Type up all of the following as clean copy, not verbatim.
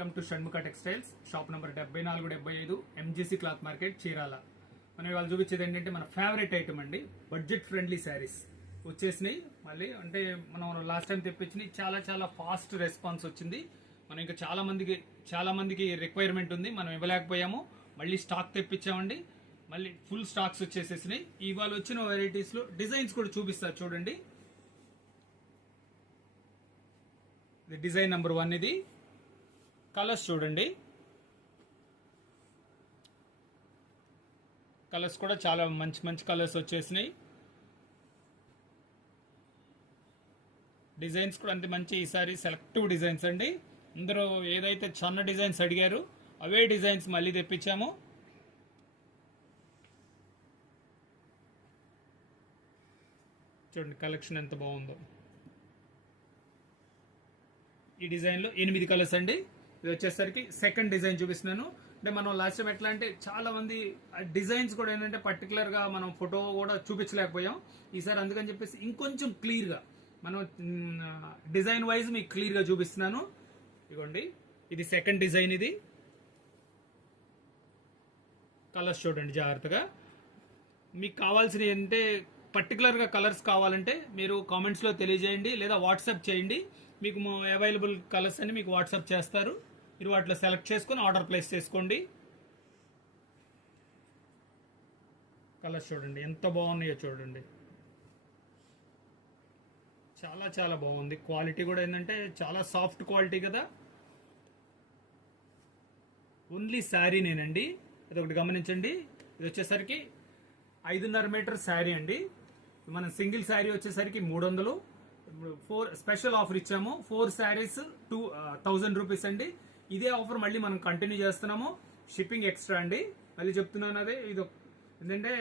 Welcome to Shanmukha textiles shop number 7475 MGC cloth market Chirala. మనం ఇవాళ చూపించేది ఏంటంటే మన ఫేవరెట్ ఐటమ్ అండి, బడ్జెట్ ఫ్రెండ్లీ శారీస్ వచ్చేసినాయి. మళ్ళీ అంటే మనం లాస్ట్ టైం తెప్పించినాయి, చాలా చాలా ఫాస్ట్ రెస్పాన్స్ వచ్చింది. మనం ఇంకా చాలా మందికి రిక్వైర్మెంట్ ఉంది, మనం ఇవ్వలేకపోయాము. మళ్ళీ స్టాక్ తెప్పించామండి, మళ్ళీ ఫుల్ స్టాక్స్ వచ్చేసేసినాయి. ఇవాళ వచ్చిన వెరైటీస్ లో డిజైన్స్ కూడా చూపిస్తారు చూడండి. ఇది డిజైన్ నెంబర్ 1. ఇది కలర్స్ చూడండి, కలర్స్ కూడా చాలా మంచి మంచి కలర్స్ వచ్చేసినాయి. డిజైన్స్ కూడా అంతే మంచి. ఈసారి సెలెక్టివ్ డిజైన్స్ అండి. అందరూ ఏదైతే చిన్న డిజైన్స్ అడిగారు అవే డిజైన్స్ మళ్ళీ తెప్పించాము. చూడండి కలెక్షన్ ఎంత బాగుందో. ఈ డిజైన్ లో 8 కలర్స్ అండి. ఇది వచ్చేసరికి సెకండ్ డిజైన్ చూపిస్తున్నాను. అంటే మనం లాస్ట్ టైం ఎట్లా అంటే చాలా మంది డిజైన్స్ కూడా ఏంటంటే పర్టికులర్ గా మనం ఫోటో కూడా చూపించలేకపోయాం. ఈసారి అందుకని చెప్పేసి ఇంకొంచెం క్లియర్ గా మనం డిజైన్ వైజ్ మీకు క్లియర్ గా చూపిస్తున్నాను. ఇదిగోండి, ఇది సెకండ్ డిజైన్. ఇది కలర్స్ చూడండి జాగ్రత్తగా. మీకు కావాల్సినవి అంటే పర్టికులర్ గా కలర్స్ కావాలంటే మీరు కామెంట్స్ లో తెలియజేయండి, లేదా వాట్సాప్ చేయండి. మీకు అవైలబుల్ కలర్స్ అని మీకు వాట్సాప్ చేస్తారు. మీరు వాటిలో సెలెక్ట్ చేసుకుని ఆర్డర్ ప్లేస్ చేసుకోండి. కలర్స్ చూడండి ఎంత బాగున్నాయో చూడండి, చాలా చాలా బాగుంది. క్వాలిటీ కూడా ఏంటంటే చాలా సాఫ్ట్ క్వాలిటీ కదా. ఓన్లీ శారీనేనండి, ఇదొకటి గమనించండి. ఇది వచ్చేసరికి 5.5 మీటర్ శారీ అండి. మన సింగిల్ శారీ వచ్చేసరికి 300. 4 స్పెషల్ ఆఫర్ ఇచ్చాము. 4 శారీస్ 1000 రూపీస్ అండి. ఇదే ఆఫర్ మళ్ళీ మనం కంటిన్యూ చేస్తున్నాము. షిప్పింగ్ ఎక్స్ట్రా అండి. మళ్ళీ చెప్తున్నాను, అదే ఇది ఏంటంటే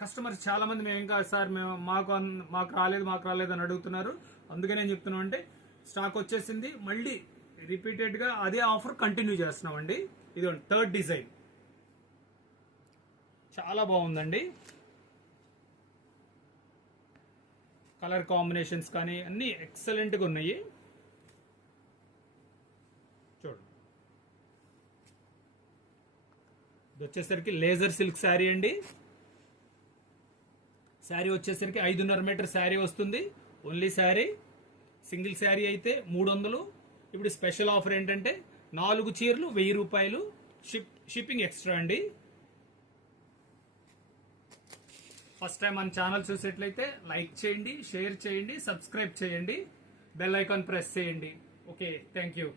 కస్టమర్స్ చాలా మంది మేము ఇంకా సార్ మేము మాకు రాలేదు అని అడుగుతున్నారు. అందుకే నేను చెప్తున్నాను, అంటే స్టాక్ వచ్చేసింది, మళ్ళీ రిపీటెడ్ గా అదే ఆఫర్ కంటిన్యూ చేస్తున్నాం అండి. ఇది థర్డ్ డిజైన్, చాలా బాగుందండి. కలర్ కాంబినేషన్స్ కానీ అన్ని ఎక్సలెంట్ గా ఉన్నాయి. చూడండి, ఇది వచ్చేసరికి లేజర్ సిల్క్ శారీ అండి. శారీ వచ్చేసరికి 5.5 మీటర్ శారీ వస్తుంది. ఓన్లీ శారీ. సింగిల్ శారీ అయితే 300. ఇప్పుడు స్పెషల్ ఆఫర్ ఏంటంటే 4 చీరలు 1000 రూపాయలు, షిప్పింగ్ ఎక్స్ట్రా అండి. ఫస్ట్ టైం మన ఛానల్ చూసేట్లయితే లైక్ చేయండి, షేర్ చేయండి, సబ్స్క్రైబ్ చేయండి, బెల్ ఐకాన్ ప్రెస్ చేయండి. Okay, thank you.